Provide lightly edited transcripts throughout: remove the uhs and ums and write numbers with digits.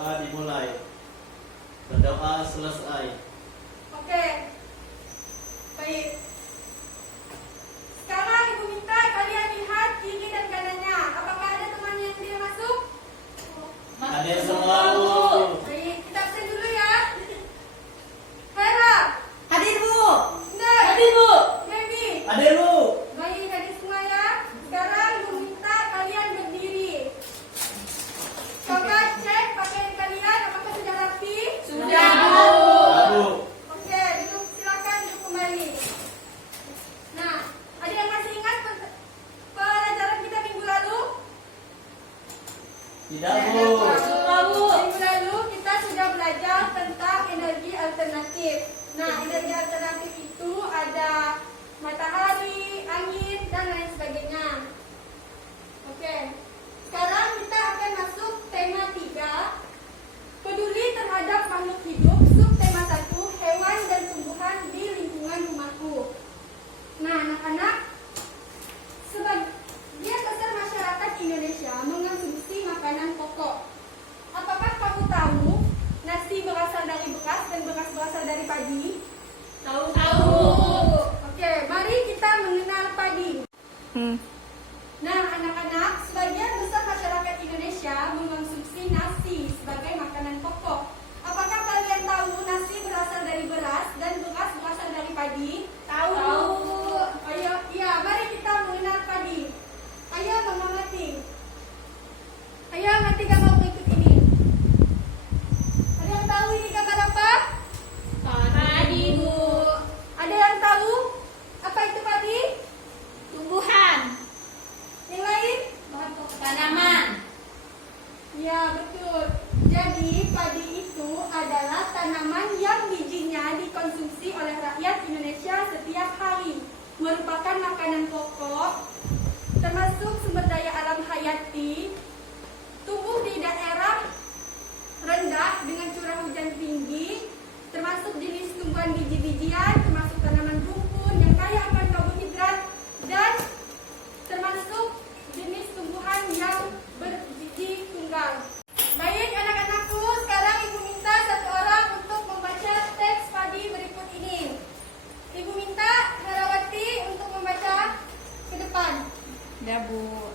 Berdoa dimulai. Berdoa selesai. Oke. Baik. Sekarang Ibu minta kalian lihat kiri dan kanannya. Apakah ada teman yang tidak masuk? Hadir semua, Bu. Baik, kita absen dulu ya. Hera. Hadir, Bu. Nek. Hadir, Bu. Baby. Hadir, Bu. Baik, hadir semua ya. Sekarang Ibu minta kalian berdiri. Coba cek pakaian kalian apakah sudah rapi? Sudah, Bu. Bu. Oke, duduk, silakan duduk kembali. Nah, ada yang masih ingat pelajaran kita minggu lalu? Tidak, Bu. Minggu lalu kita sudah belajar tentang energi alternatif. Nah, energi alternatif itu ada matahari, angin, dan lain sebagainya. Oke, sekarang kita akan masuk tema 3. Peduli terhadap makhluk hidup, subtema 1, hewan dan tumbuhan di lingkungan rumahku. Nah, anak-anak, sebagian besar masyarakat Indonesia mengonsumsi makanan pokok. Apakah kamu tahu nasi berasal dari beras dan beras berasal dari padi? Tahu. Oke, mari kita mengenal padi. Nah, anak-anak, sebagian besar masyarakat Indonesia mengonsumsi nasi sebagai makanan pokok. Apakah kalian tahu nasi berasal dari beras dan beras berasal dari padi? Tahu. Ayo, iya, mari kita mengenal padi. Ayo, Mama Mati. Ayo, Mati kamu berikut ini. Ada yang tahu ini gambar apa? Padi, Bu. Ada yang tahu apa itu padi? Tumbuhan. Yang lain? Tanaman. Ya, betul. Jadi, padi itu adalah tanaman yang bijinya dikonsumsi oleh rakyat Indonesia setiap hari. Merupakan makanan pokok, termasuk sumber daya alam hayati, tumbuh di daerah rendah dengan curah hujan tinggi, termasuk jenis tumbuhan biji-bijian, termasuk tanaman rumpun yang kaya akan karbohidrat, dan termasuk jenis tumbuhan yang berbiji tunggal. Baik anak-anakku, sekarang Ibu minta satu orang untuk membaca teks padi berikut ini. Ibu minta Herawati untuk membaca ke depan. Ya, Bu.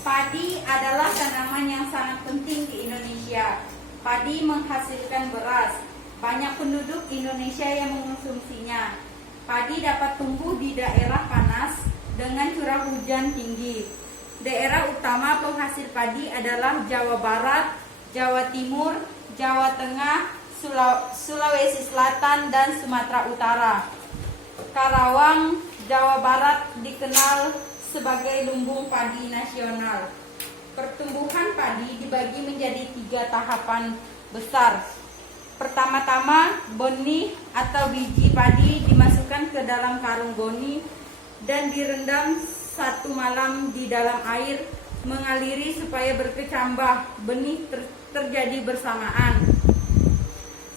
Padi adalah tanaman yang sangat penting di Indonesia. Padi menghasilkan beras. Banyak penduduk Indonesia yang mengonsumsinya. Padi dapat tumbuh di daerah panas dengan curah hujan tinggi. Daerah utama penghasil padi adalah Jawa Barat, Jawa Timur, Jawa Tengah, Sulawesi Selatan, dan Sumatera Utara. Karawang, Jawa Barat dikenal sebagai lumbung padi nasional. Pertumbuhan padi dibagi menjadi 3 tahapan besar. Pertama-tama, benih atau biji padi dimasukkan ke dalam karung goni dan direndam 1 malam di dalam air mengaliri supaya berkecambah. Benih terjadi bersamaan.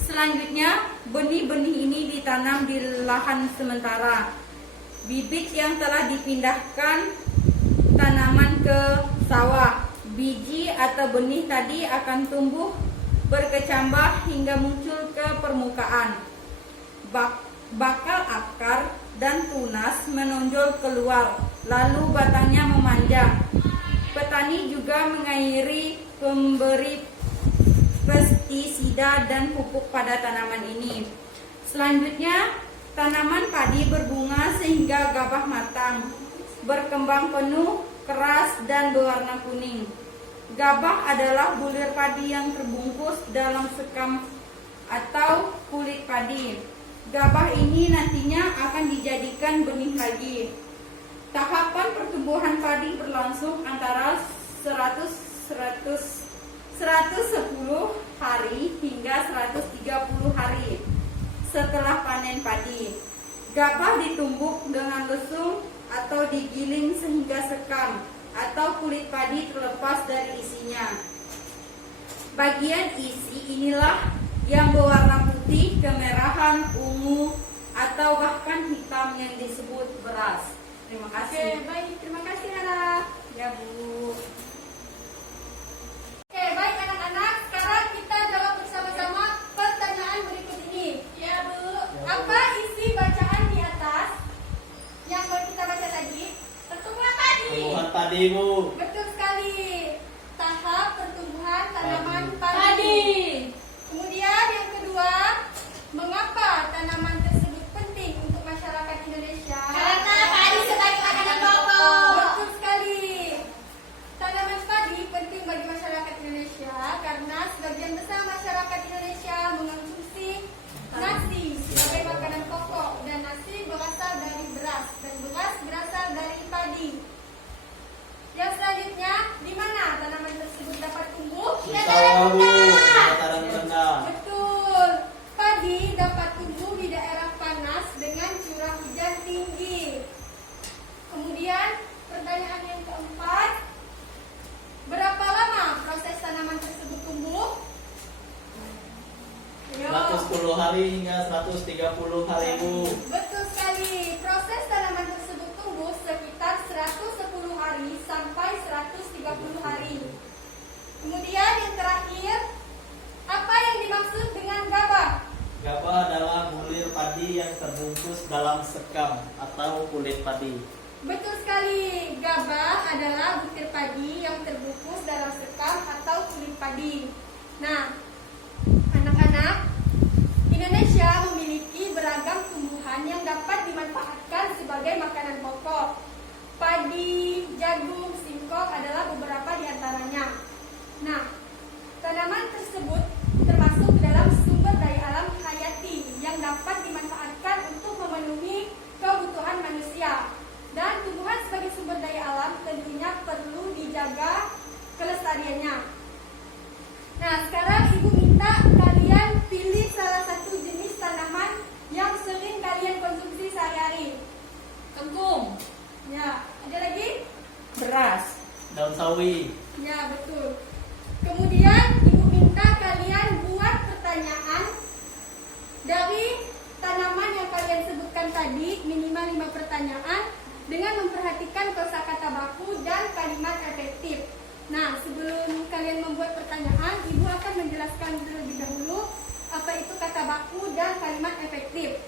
Selanjutnya, benih-benih ini ditanam di lahan sementara. Bibit yang telah dipindahkan tanaman ke sawah. Biji atau benih tadi akan tumbuh berkecambah hingga muncul ke permukaan. Bakal akar dan tunas menonjol keluar, lalu batangnya memanjang. Petani juga mengairi pemberi pestisida dan pupuk pada tanaman ini. Selanjutnya, tanaman padi berbunga sehingga gabah matang, berkembang penuh, keras, dan berwarna kuning. Gabah adalah bulir padi yang terbungkus dalam sekam atau kulit padi. Gabah ini nantinya akan dijadikan benih lagi. Tahapan pertumbuhan padi berlangsung antara 110 hari hingga 130 hari setelah panen padi. Gabah ditumbuk dengan lesung atau digiling sehingga sekam atau kulit padi terlepas dari isinya. Bagian isi inilah yang berwarna putih, kemerahan, ungu, atau bahkan hitam yang disebut beras. Terima kasih. Oke, baik. Terima kasih, Hera. Ya, Bu. padi, Bu. Betul sekali. Tahap pertumbuhan tanaman padi. Padi. Kemudian yang kedua, mengapa tanaman tersebut penting untuk masyarakat Indonesia? Karena padi sebagai makanan pokok. Betul sekali. Tanaman padi penting bagi masyarakat Indonesia karena sebagian besar masyarakat Indonesia mengonsumsi nasi sebagai makanan pokok dan nasi berasal dari beras dan beras berasal dari padi. Yang selanjutnya, di mana tanaman tersebut dapat tumbuh? Di sawah, Bu. Di dataran rendah. Betul. Padi dapat tumbuh di daerah panas dengan curah hujan tinggi. Kemudian, pertanyaan yang keempat, berapa lama proses tanaman tersebut tumbuh? Ayo. 110 hari hingga 130 hari, Bu. Betul sekali. Proses tanaman tersebut tumbuh sekitar 110 hari sampai 130 hari. Kemudian yang terakhir, apa yang dimaksud dengan gabah? Gabah adalah bulir padi yang terbungkus dalam sekam atau kulit padi. Betul sekali. Gabah adalah butir padi yang terbungkus dalam sekam atau kulit padi. Nah, anak-anak, Indonesia memiliki beragam tumbuhan yang dapat dimanfaatkan sebagai makanan pokok. Padi, jagung, singkong adalah beberapa di antaranya. Nah, tanaman tersebut termasuk dalam sumber daya alam hayati yang dapat dimanfaatkan untuk memenuhi kebutuhan manusia. Dan tumbuhan sebagai sumber daya alam tentunya perlu dijaga kelestariannya. Nah, sekarang Ibu minta kalian pilih salah satu jenis tanaman yang sering kalian konsumsi sehari-hari. Kangkung. Ya, ada lagi? Beras. Daun sawi. Ya, betul. Kemudian Ibu minta kalian buat pertanyaan dari tanaman yang kalian sebutkan tadi, minimal 5 pertanyaan dengan memperhatikan kosakata baku dan kalimat efektif. Nah, sebelum kalian membuat pertanyaan, Ibu akan menjelaskan terlebih dahulu apa itu kata baku dan kalimat efektif.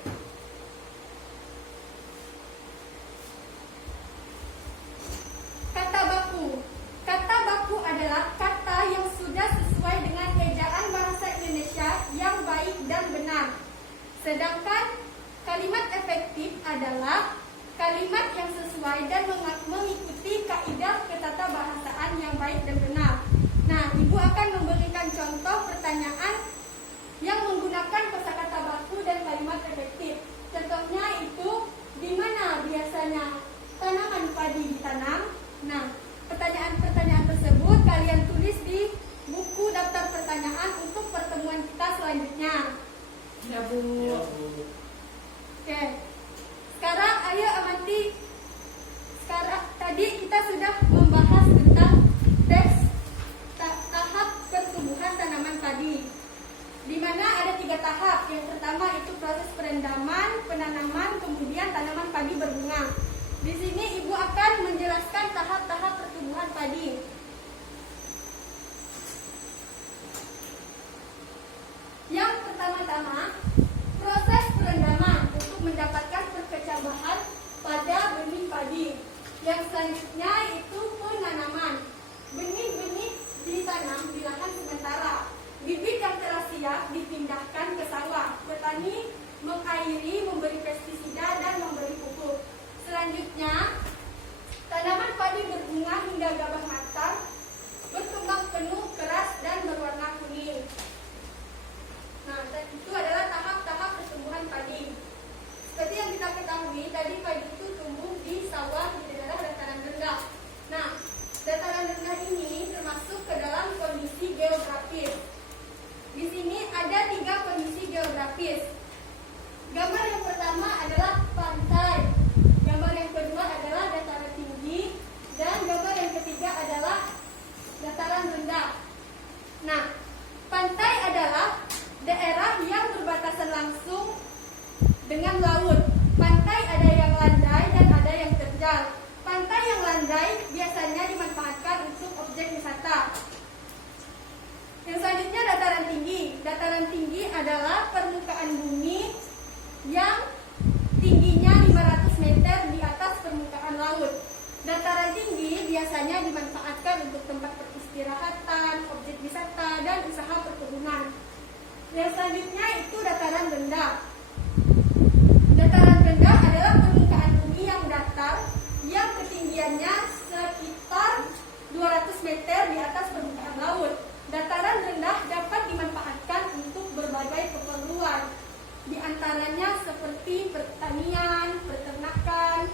Kata baku. Kata baku adalah kata yang sudah sesuai dengan ejaan bahasa Indonesia yang baik dan benar. Sedangkan kalimat efektif adalah kalimat yang sesuai dan mengikuti kaidah ketatabahasaan yang baik dan benar. Nah, Ibu akan memberikan contoh pertanyaan yang menggunakan kosakata baku dan kalimat efektif. Contohnya itu, di mana biasanya tanaman padi ditanam? Nah, pertanyaan-pertanyaan tersebut kalian tulis di buku daftar pertanyaan untuk pertemuan kita selanjutnya. Ya, Bu. Ya, Bu. Oke. Sekarang ayo amati. Sekarang tadi kita sudah membahas tentang teks tahap pertumbuhan tanaman padi. Di mana ada 3 tahap. Yang pertama itu proses perendaman, penanaman, kemudian tanaman padi berbunga. Di sini Ibu akan menjelaskan tahap-tahap pertumbuhan padi. Yang pertama-tama, proses perendaman untuk mendapatkan perkecabahan pada benih padi. Yang selanjutnya itu penanaman. Benih-benih ditanam di lahan sementara. Bibit yang telah siap dipindahkan ke sawah. Petani mengairi, memberi pestisida, dan memberi pupuk. Selanjutnya, tanaman padi berbunga hingga gabah matang, berkembang penuh, keras, dan berwarna kuning. Nah, itu adalah tahap-tahap pertumbuhan padi. Seperti yang kita ketahui, tadi padi itu tumbuh di sawah di daerah dataran rendah. Nah, dataran rendah ini termasuk ke dalam kondisi geografis. Di sini ada 3 kondisi geografis. Gambar yang pertama adalah pantai. Gambar yang kedua adalah dataran tinggi. Dan gambar yang ketiga biasanya dimanfaatkan untuk tempat peristirahatan, objek wisata, dan usaha perkebunan. Yang selanjutnya itu dataran rendah. Dataran rendah adalah permukaan bumi yang datar yang ketinggiannya sekitar 200 meter di atas permukaan laut. Dataran rendah dapat dimanfaatkan untuk berbagai keperluan, di antaranya seperti pertanian, peternakan,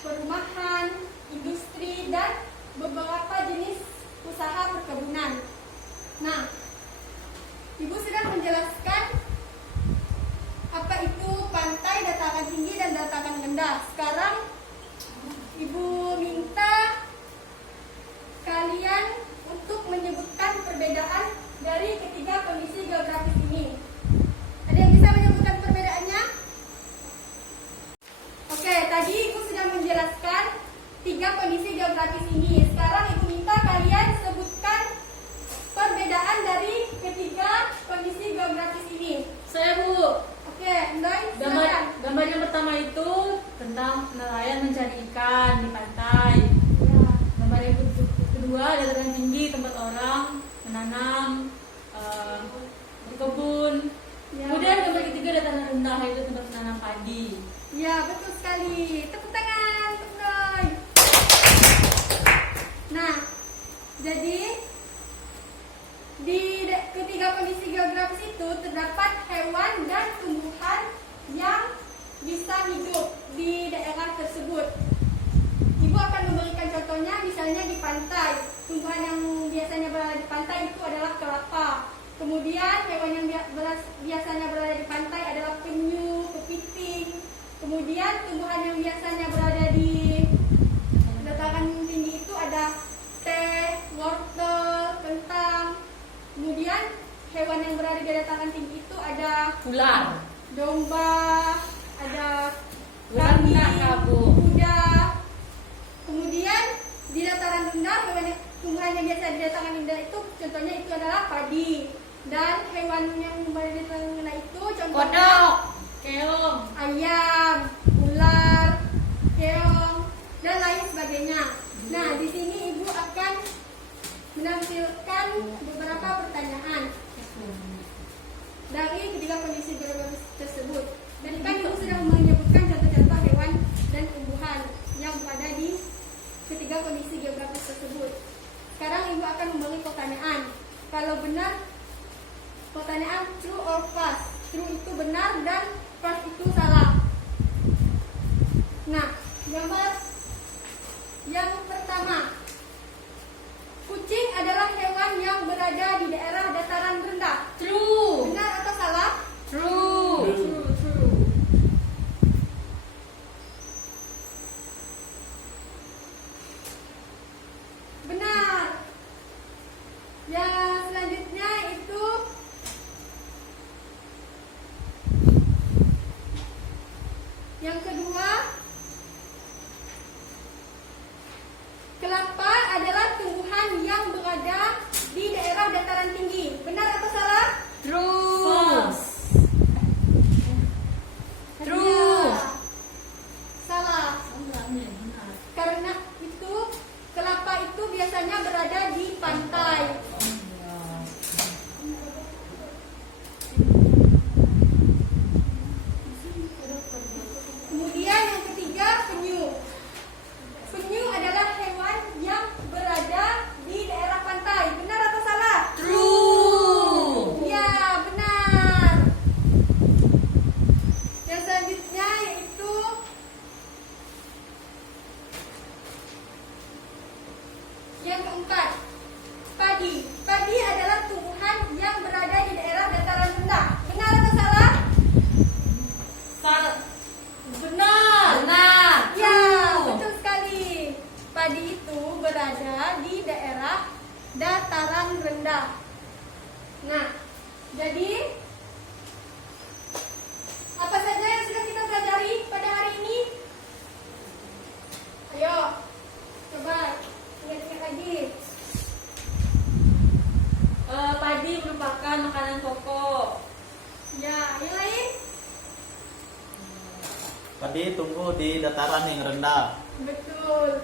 perumahan, industri, dan beberapa jenis usaha perkebunan. Nah, Ibu sudah menjelaskan apa itu pantai, dataran tinggi, dan dataran rendah. Sekarang Ibu minta kalian untuk menyebutkan perbedaan dari ketiga kondisi geografis ini. Ada yang bisa menyebutkan perbedaannya? Oke, tadi Ibu sudah menjelaskan 3 kondisi geografis ini. Sekarang Ibu minta kalian sebutkan perbedaan dari ketiga kondisi geografis ini. Saya Bu, Oke, Ndoy, silakan. gambar yang pertama itu tentang nelayan mencari ikan di pantai. Ya. Gambar yang kedua dataran tinggi, tempat orang menanam, berkebun. Ya. Kemudian gambar ketiga dataran rendah, yaitu tempat menanam padi. Ya, betul sekali. Tepuk tangan untuk Ndoy. Nah, jadi di ketiga kondisi geografis itu terdapat hewan dan tumbuhan yang bisa hidup di daerah tersebut. Ibu akan memberikan contohnya, misalnya di pantai. Tumbuhan yang biasanya berada di pantai itu adalah kelapa. Kemudian hewan yang biasanya berada di pantai adalah penyu, kepiting. Kemudian tumbuhan yang biasanya berada di dataran tinggi itu ada teh, wortel, kentang. Kemudian hewan yang berada di dataran tinggi itu ada Ular, domba, ada Ular kambing, kabur. kuda. Kemudian di dataran rendah tumbuhan yang biasa di dataran rendah itu contohnya itu adalah padi. Dan hewan yang berada di dataran rendah itu contohnya kodok, keong. ayam, ular, keong, dan lain sebagainya. Nah, di sini Ibu akan menampilkan beberapa pertanyaan dari ketiga kondisi geografis tersebut. Dan kan Ibu sudah menyebutkan contoh-contoh hewan dan tumbuhan yang berada di ketiga kondisi geografis tersebut. Sekarang Ibu akan memberi pertanyaan. Kalau benar, pertanyaan true or false. True itu benar dan false itu salah. Nah, gambar yang pertama. Kucing adalah hewan yang berada di daerah dataran rendah. True. Benar atau salah? True. True. Benar. Yang selanjutnya itu yang kedua, kelapa adalah tumbuhan yang berada di daerah dataran tinggi. Benar atau salah? True. False. True. Ya. Salah. Karena itu kelapa itu biasanya berada di pantai. Kemudian yang ketiga, penyu. Penyu adalah hewan yang berada di daerah pantai. Benar atau salah? True. Ya, benar. Yang selanjutnya yaitu yang keempat, padi. Padi adalah tumbuhan yang berada di daerah dataran rendah. Benar atau salah? Salah. Benar. Benar. Ya, True. betul sekali. Padi itu berada di daerah dataran rendah. Nah, jadi apa saja yang sudah kita pelajari pada hari ini? Ayo, coba ingat-ingat lagi. Padi merupakan makanan pokok. Ya, yang lain? Padi tumbuh di dataran yang rendah. Betul.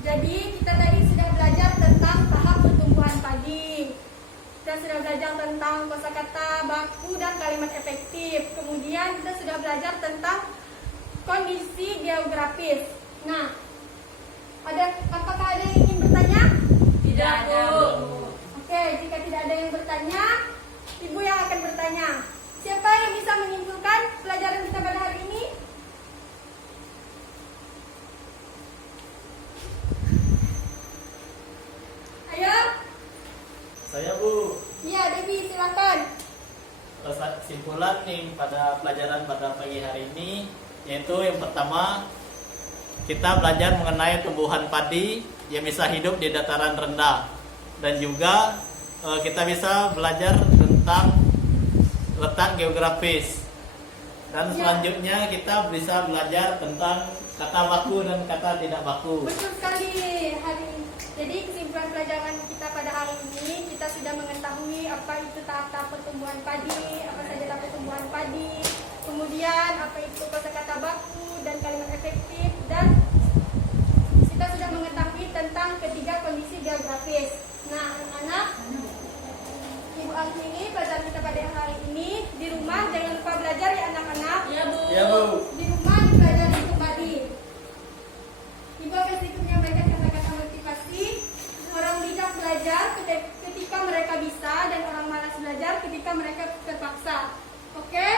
Jadi kita tadi sudah belajar tentang tahap pertumbuhan padi. Kita sudah belajar tentang kosakata, baku, dan kalimat efektif. Kemudian kita sudah belajar tentang kondisi geografis. Nah, apakah ada yang ingin bertanya? Tidak, Bu. Oke, jika tidak ada yang bertanya, Ibu yang akan bertanya. Siapa yang bisa menyimpulkan pelajaran kita pada hari ini? Ayo. Saya Bu. Iya, Debbie, silakan. Kesimpulan nih pada pelajaran pada pagi hari ini yaitu yang pertama kita belajar mengenai tumbuhan padi yang bisa hidup di dataran rendah dan juga kita bisa belajar tentang letak geografis dan selanjutnya kita bisa belajar tentang kata baku dan kata tidak baku. Betul sekali hari ini. Jadi kesimpulan pelajaran kita pada hari ini kita sudah mengetahui apa itu tahap-tahap pertumbuhan padi, apa saja tahap pertumbuhan padi, kemudian apa itu kosakata baku dan kalimat efektif, dan kita sudah mengetahui tentang ketiga kondisi geografis. Nah, anak-anak, Ibu Angkini, pelajaran kita pada hari ini di rumah jangan lupa belajar ya anak-anak. Ya, Bu. Ya Bu. Di rumah dipelajari kembali. Ibu akan sedikit menyampaikan kata-kata motivasi. Orang bijak belajar ketika mereka bisa, dan orang malas belajar ketika mereka terpaksa. Oke?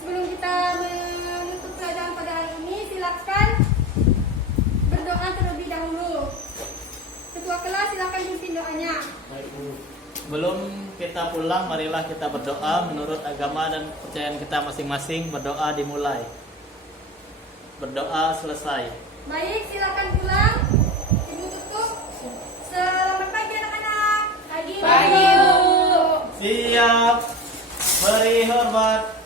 Sebelum kita menutup pelajaran pada hari ini, silakan berdoa terlebih dahulu. Ketua kelas silakan pimpin doanya. Baik, Bu. Sebelum kita pulang, marilah kita berdoa menurut agama dan kepercayaan kita masing-masing. Berdoa dimulai. Berdoa selesai. Baik, silakan pulang. Ibu tutup. Selamat pagi anak-anak. Pagi, Bu. Siap. Beri hormat.